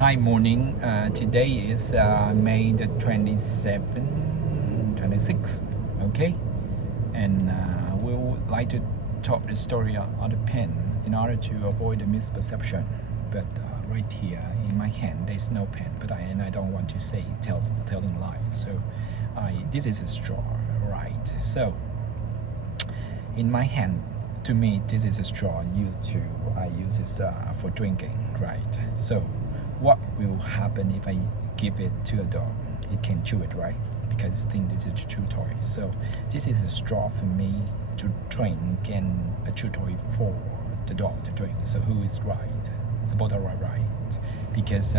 Hi, morning. Today is May the 27th, 26th, okay? And we would like to talk the story on the pen in order to avoid the misperception. But right here in my hand, there's no pen, but I don't want to say telling lies. So this is a straw, right? So in my hand, to me, this is a straw I use it for drinking, right? So what will happen if I give it to a dog? It can chew it, right? Because it thinks it's a chew toy. So this is a straw for me to drink and a chew toy for the dog to drink. So who is right? It's both are right. Because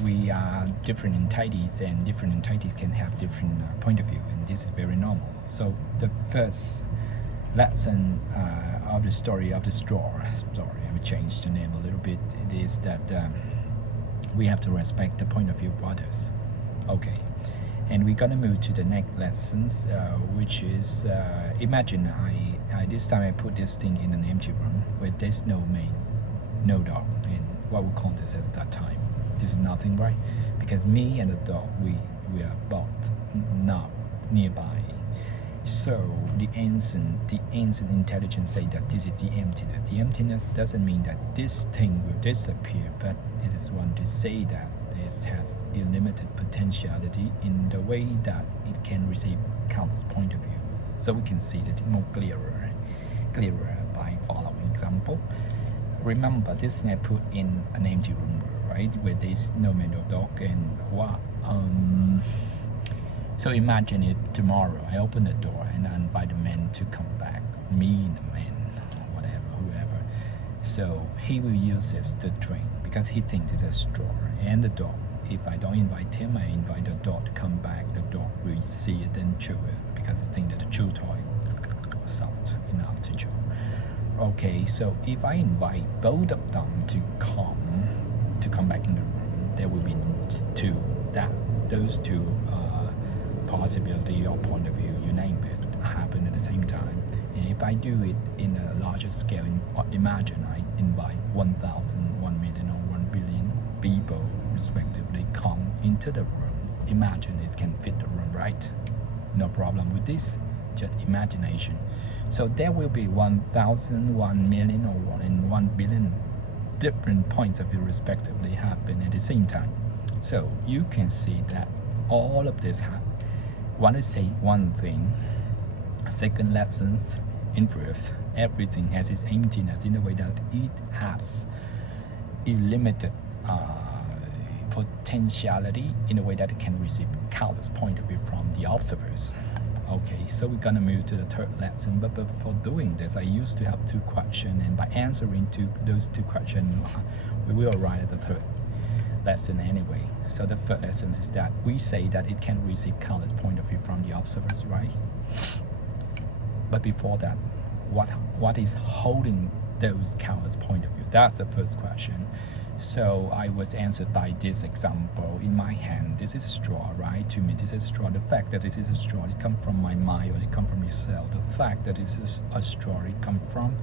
we are different entities and different entities can have different point of view, and this is very normal. So the first lesson of the story of the straw, sorry, I changed the name a little bit, it is that we have to respect the point of view of others. Okay, and we're gonna move to the next lessons, which is imagine I this time I put this thing in an empty room where there's no dog, and what we call this at that time, this is nothing, right? Because me and the dog, we are both not nearby. So the ancient intelligence say that this is the emptiness. The emptiness doesn't mean that this thing will disappear, but it is want to say that this has unlimited potentiality in the way that it can receive countless point of view. So we can see that more clearer by following example. Remember, this thing I put in an empty room, right, where there's no man, no dog, and what so imagine it tomorrow. I open the door and I invite the man to come back. Me and the man, whatever, whoever. So he will use this to drink because he thinks it's a straw. And the dog, if I don't invite him, I invite the dog to come back. The dog will see it and chew it because he thinks that the chew toy is soft enough to chew. Okay, so if I invite both of them to come back in the room, there will be those two possibility or point of view, you name it, happen at the same time. And if I do it in a larger scale, imagine I invite 1,000, 1 million, or 1 billion people respectively come into the room. Imagine it can fit the room, right? No problem with this, just imagination. So there will be 1,000, 1 million, or 1 billion different points of view respectively happen at the same time. So you can see that all of this happen. Want to say one thing, second lessons in brief, everything has its emptiness in the way that it has unlimited potentiality in a way that it can receive countless point of view from the observers. Okay, so we're gonna move to the third lesson, but before doing this, I used to have two questions, and by answering to those two questions, we will arrive at the third lesson anyway. So the first lesson is that we say that it can receive countless point of view from the observers, right? But before that, what is holding those countless point of view? That's the first question. So I was answered by this example. In my hand, this is a straw, right? To me, this is a straw. The fact that this is a straw, it comes from my mind or it comes from yourself. The fact that this is a straw, it comes from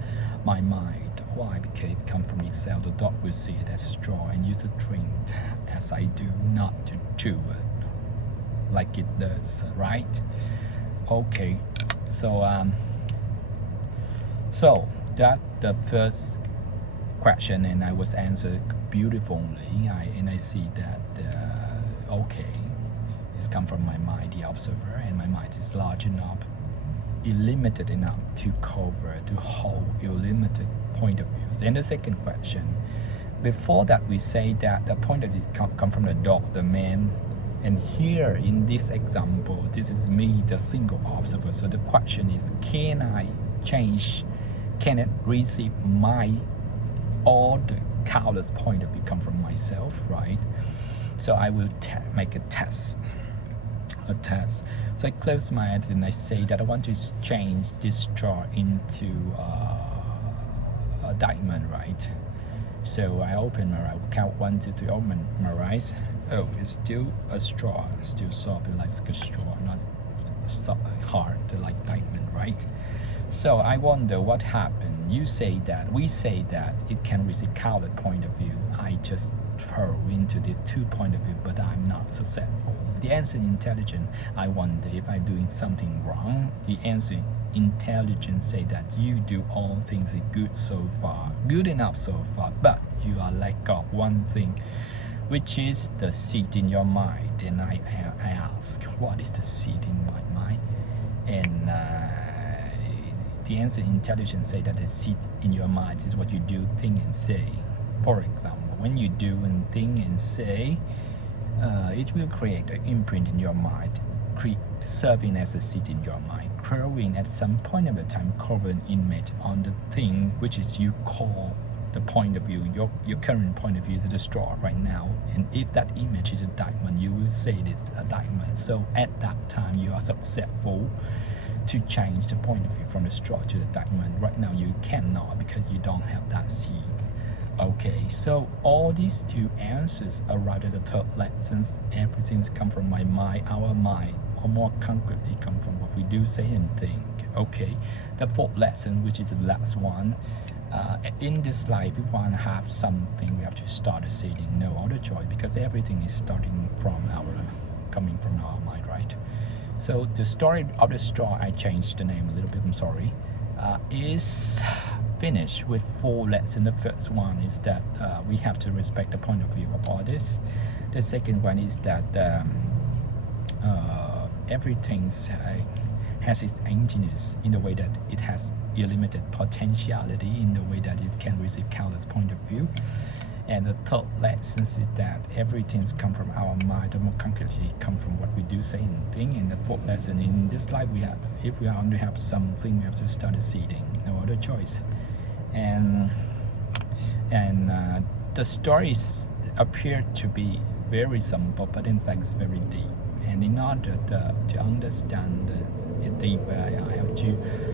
my mind. Why? Because it comes from yourself. The dog will see it as a straw and use to drink as I do, not to chew it like it does, right? Okay, so that the first question, and I was answered beautifully. I see that okay, it's come from my mind, the observer, and my mind is large enough, illimited enough to cover, to hold illimited point of views. And the second question, before that we say that the point of view come from the dog, the man, and here in this example, this is me, the single observer. So the question is, can I change? Can it receive all the countless point of view come from myself, right? So I will make a test. So I close my eyes and I say that I want to change this straw into a diamond, right? So I open my eyes, count 1, 2, 3, open my eyes. Oh, it's still a straw, still soft like a straw, not so hard like diamond, right? So I wonder what happened. We say that it can receive countless point of view. I just throw into the two point of view, but I'm not successful. The answer intelligent, I wonder if I'm doing something wrong. The answer intelligent say that you do all things good so far, good enough so far, but you are lack of one thing, which is the seed in your mind. And I ask, what is the seed in my mind? And the answer intelligence say that the seed in your mind is what you do, think, and say. For example, when you do and think and say, it will create an imprint in your mind, serving as a seed in your mind, growing at some point of the time, cover an image on the thing which is you call the point of view. Your current point of view is the straw right now, and if that image is a diamond, you will say it is a diamond. So at that time, you are successful to change the point of view from the straw to the diamond. Right now, you cannot because you don't have that seed. Okay, so all these two answers arrived at the third lessons. Everything's come from my mind, our mind, or more concretely come from what we do, say, and think. Okay, the fourth lesson, which is the last one. In this life, we want to have something. We have to start seeding. No other choice, because everything is starting from coming from our mind, right? So the story of the straw, I changed the name a little bit. I'm sorry. Is finished with 4 lessons. The first one is that we have to respect the point of view of others. The second one is that everything has its emptiness in the way that it has unlimited potentiality, in the way that it can receive countless point of view. And the third lesson is that everything's come from our mind, the more concretely come from what we do, say, and think. And the fourth lesson, in this life, if we want to have something, we have to start seeding. No other choice. And the stories appear to be very simple, but in fact it's very deep. And in order to understand it deeper, I have to